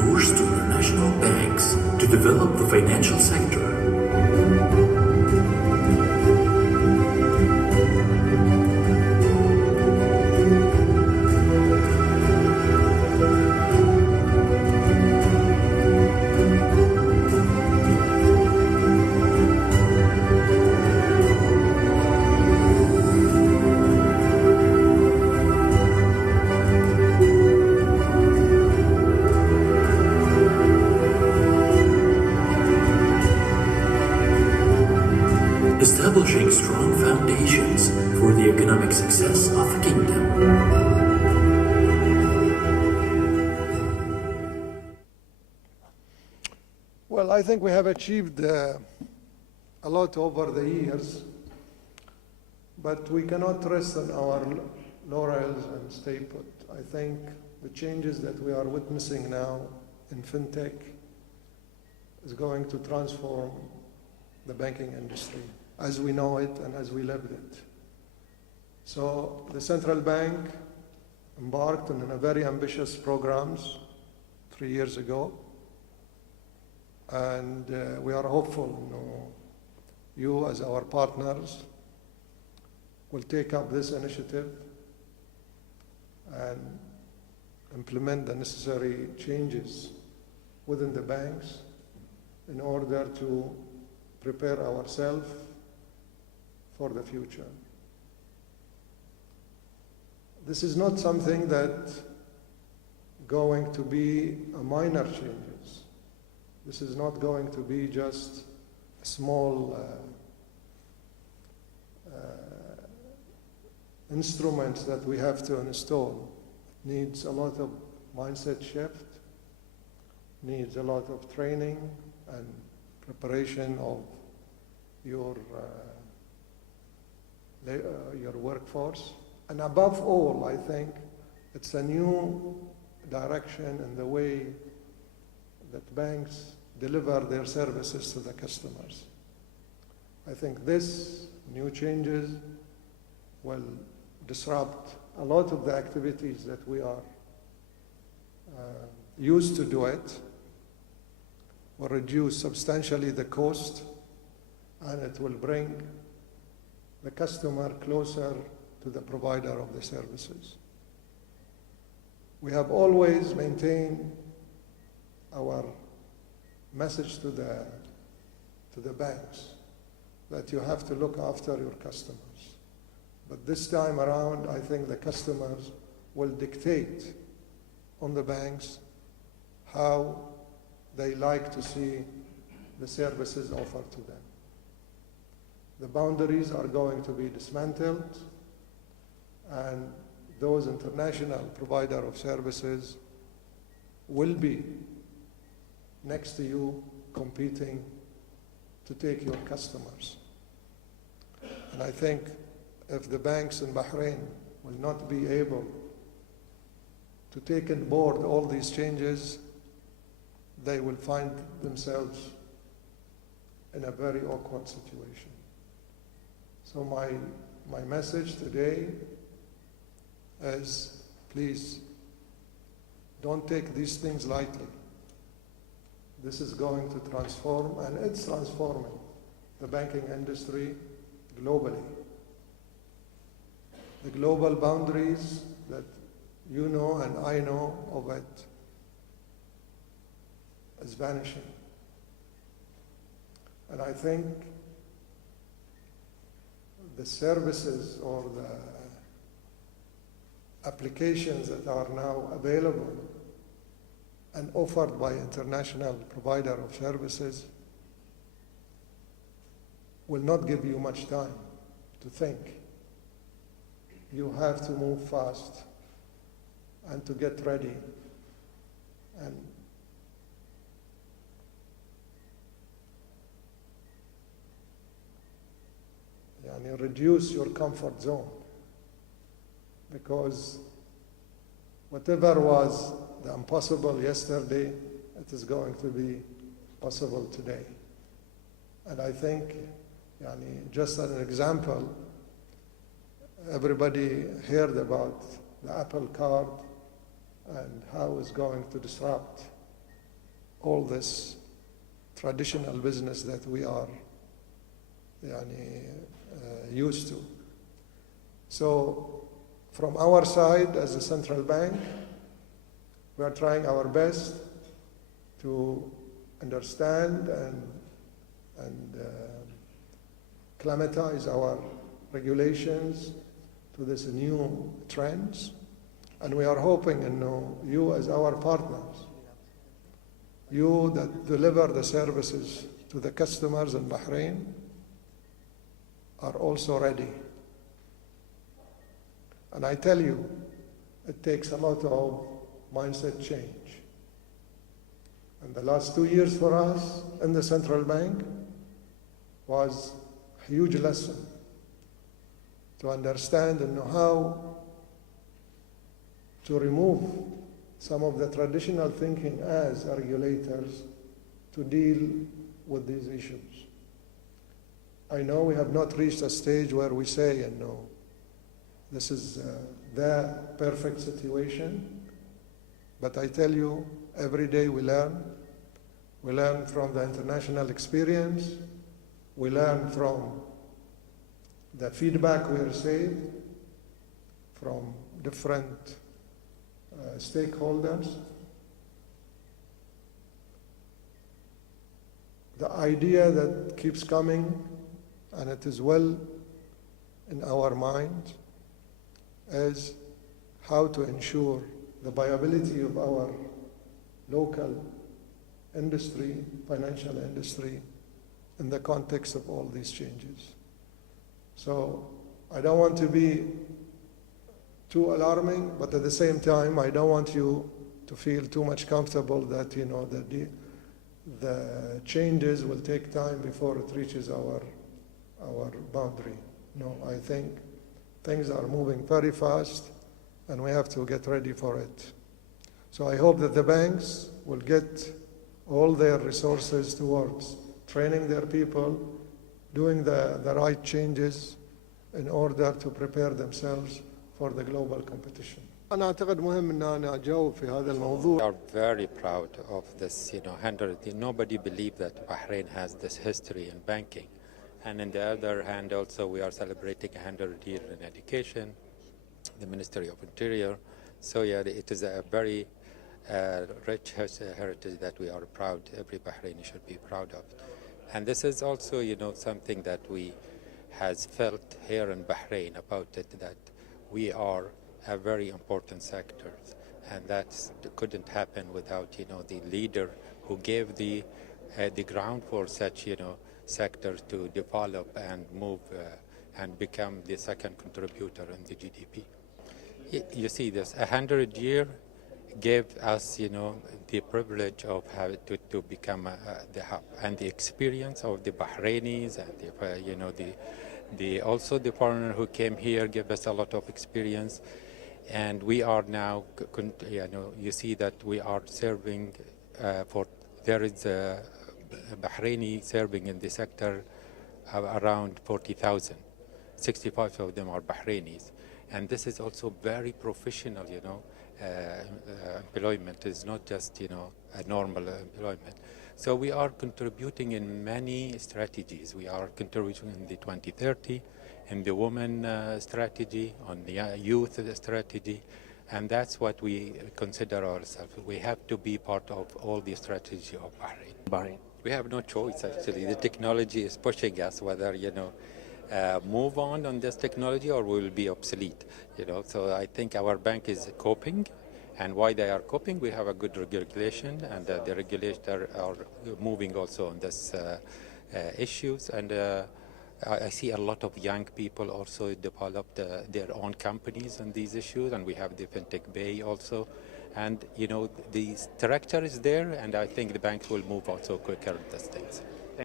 doors to international banks to develop the financial sector. Establishing strong foundations for the economic success of the kingdom. Well, I think we have achieved a lot over the years, but we cannot rest on our laurels and stay put. I think the changes that we are witnessing now in fintech is going to transform the banking industry as we know it and as we lived it. So the central bank embarked on a very ambitious programs 3 years ago, and we are hopeful you as our partners will take up this initiative and implement the necessary changes within the banks in order to prepare ourselves for the future. This is not something that going to be a minor changes. This is not going to be just a small instruments that we have to install. It needs a lot of mindset shift, needs a lot of training and preparation of your workforce. And above all, I think it's a new direction in the way that banks deliver their services to the customers. I think this new changes will disrupt a lot of the activities that we are used to do it, will reduce substantially the cost, and it will bring the customer closer to the provider of the services. We have always maintained our message to the banks that you have to look after your customers. But this time around, I think the customers will dictate on the banks how they like to see the services offered to them. The boundaries are going to be dismantled, and those international provider of services will be next to you competing to take your customers. And I think if the banks in Bahrain will not be able to take on board all these changes, they will find themselves in a very awkward situation. So my message today is, please don't take these things lightly. This is going to transform, and it's transforming the banking industry globally. The global boundaries that you know and I know of it is vanishing. And I think the services or the applications that are now available and offered by international provider of services will not give you much time to think. You have to move fast and to get ready and reduce your comfort zone, because whatever was the impossible yesterday, it is going to be possible today. And I think, just as an example, everybody heard about the Apple Card and how it's going to disrupt all this traditional business that we are used to. So from our side as a central bank, we are trying our best to understand and acclimatize our regulations to this new trends. And we are hoping, you as our partners, you that deliver the services to the customers in Bahrain are also ready. And I tell you, it takes a lot of mindset change. And the last 2 years for us in the central bank was a huge lesson to understand and know how to remove some of the traditional thinking as regulators to deal with these issues. I know we have not reached a stage where we say, this is the perfect situation, but I tell you, every day we learn. We learn from the international experience. We learn from the feedback we receive from different stakeholders. The idea that keeps coming, and it is well in our mind, is how to ensure the viability of our local industry, financial industry, in the context of all these changes. So I don't want to be too alarming, but at the same time, I don't want you to feel too much comfortable that the changes will take time before it reaches our boundary. No, I think things are moving very fast, and we have to get ready for it. So I hope that the banks will get all their resources towards training their people, doing the right changes in order to prepare themselves for the global competition. أنا أعتقد مهم إن أنا أجاوب في هذا الموضوع. We are very proud of this, 100. Nobody believed that Bahrain has this history in banking. And on the other hand, also we are celebrating 100 years in education, the Ministry of Interior. So yeah, it is a very rich heritage that we are proud, every Bahraini should be proud of. And this is also, something that we has felt here in Bahrain about it, that we are a very important sector, and that couldn't happen without, the leader who gave the ground for such, sector to develop and move and become the second contributor in the GDP. You see this, 100 years gave us, the privilege of having to become the hub, and the experience of the Bahrainis and also the foreigner who came here gave us a lot of experience, and we are now, you see that we are serving there is a Bahraini serving in the sector around 40,000. 65 of them are Bahrainis, and this is also very professional, employment is not just, a normal employment. So we are contributing in many strategies. We are contributing in the 2030, in the women strategy, on the youth strategy, and that's what we consider ourselves. We have to be part of all the strategy of Bahrain. We have no choice, actually. The technology is pushing us, whether, move on this technology or we will be obsolete, So I think our bank is coping, and why they are coping, we have a good regulation, and the regulators are moving also on this issues, and I see a lot of young people also developed their own companies on these issues, and we have the FinTech Bay also, and the structure is there, and I think the banks will move also quicker on these things.